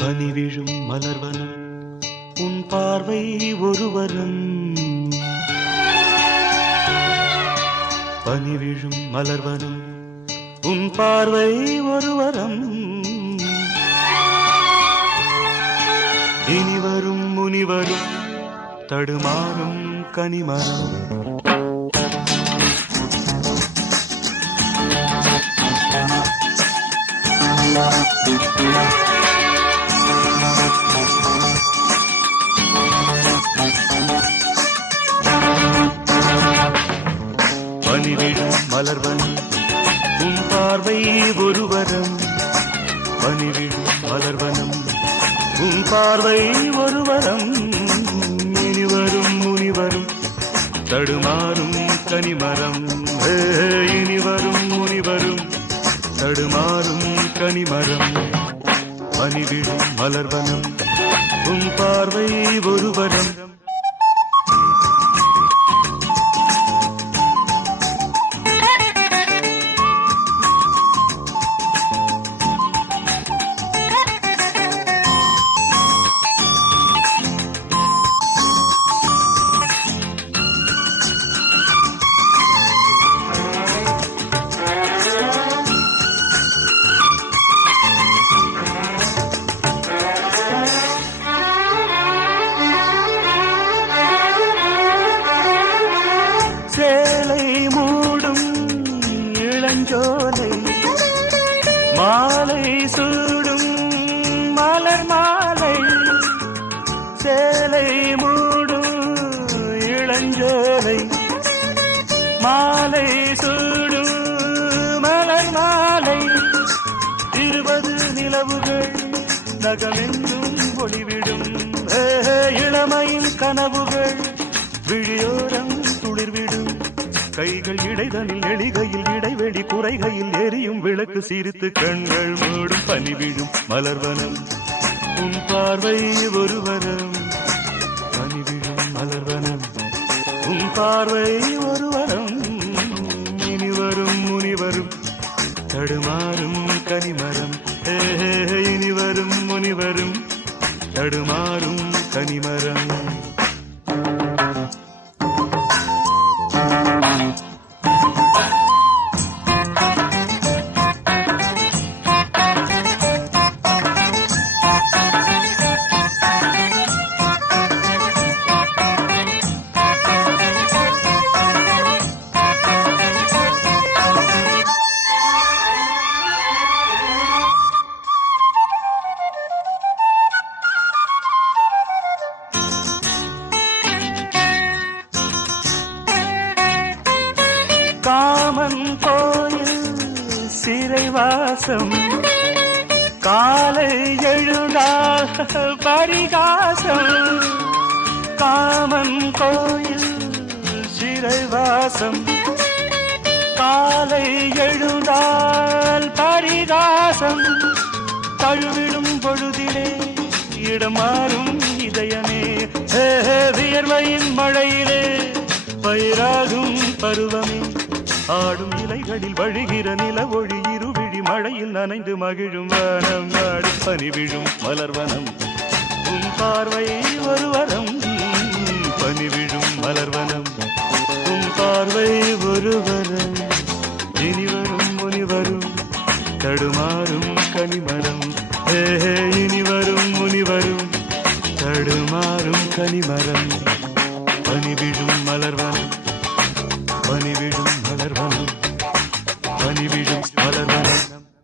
பனி விழும் மலர்வனம் உன் பார்வை ஒருவரம். பனி விழும் மலர்வனம் உன் பார்வை ஒருவரம். இனிவரும் முனிவரும் தடுமாறும் கனிமரம். பனிவிழும் மலர்வனம் உன் பார்வை ஒருவரம். பனிவிழும் மலர்வனம் உன் பார்வை ஒருவரம். இனிவரும் முனிவரும் தடுமாறும் கனிமரம். இனிவரும் முனிவரும் தடுமாறும் கனிமரம். பனிவிழும் மலர்வனம் உன் பார்வை ஒருவரம். சேலை மூடும் இளஞ்சோலை மாலை சூடும் மலர் மாலை. சேலை மூடும் இளஞ்சோலை மாலை சூடும் மலர் மாலை. 20 நிலவுகள் நகமெங்கும் ஒளிவிடும். இளமையின் கனவுகள் விழியோரம் துளிர்விடும். கைகள் இடைதனில் எளிகையில் இடைவெளி குறைகையில் எரியும் விளக்கு சிரித்து கண்கள் மூடும். பனிவிழும் மலர்வனம் உன் பார்வை ஒருவரம். பனிவிழும் மலர்வனம் உன் பார்வை ஒருவரம். இனிவரும் முனிவரும் தடுமாறும் கனிமரம். இனிவரும் முனிவரும் தடுமாறும் கனிமரம். காமன் கோயில் சிறைவாசம் காலை எழுந்தால் பரிகாசம். காமன் கோயில் சிறைவாசம் காலை எழுந்தால் பரிகாசம். தழுவிடும் பொழுதிலே இடம் மாறும் இதயமே. வியர்வையின் மழையிலே பயிராகும் பருவமே. ஆடும் இலைகளில் வழிகிற நில ஒளி இருவிழி மழையில் நனைந்து மகிழும் வனம். ஆடும் பனிவிழும் மலர்வனம் உன் பார்வை ஒருவரம். பனிவிழும் மலர்வனம் உன் பார்வை ஒருவரம். இனிவரும் முனிவரும் தடுமாறும் கனிமரம். இனிவரும் முனிவரும் தடுமாறும் கனிமரம். பனிவிழும் மலர்வனம் பனிவிழும்